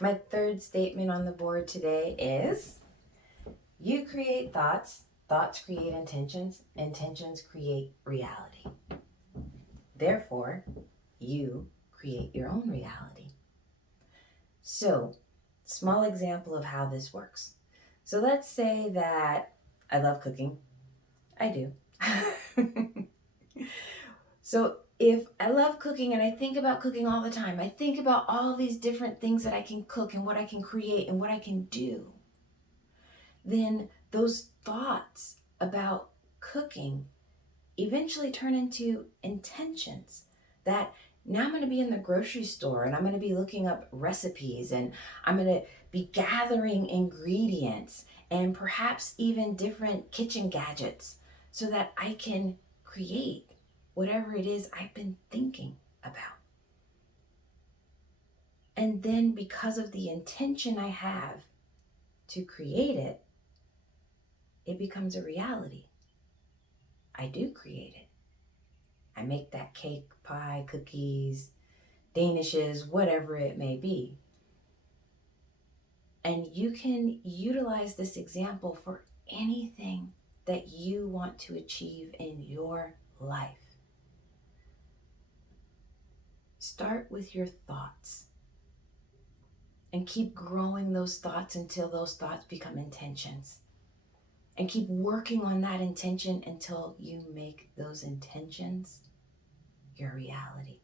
My third statement on the board today is you create thoughts, thoughts create intentions, intentions create reality. Therefore, you create your own reality. So, small example of how this works. So, let's say that I love cooking. I do. So, if I love cooking and I think about cooking all the time, I think about all these different things that I can cook and what I can create and what I can do, then those thoughts about cooking eventually turn into intentions that now I'm going to be in the grocery store and I'm going to be looking up recipes and I'm going to be gathering ingredients and perhaps even different kitchen gadgets so that I can create whatever it is I've been thinking about. And then because of the intention I have to create it, it becomes a reality. I do create it. I make that cake, pie, cookies, danishes, whatever it may be. And you can utilize this example for anything that you want to achieve in your life. Start with your thoughts and keep growing those thoughts until those thoughts become intentions. And keep working on that intention until you make those intentions your reality.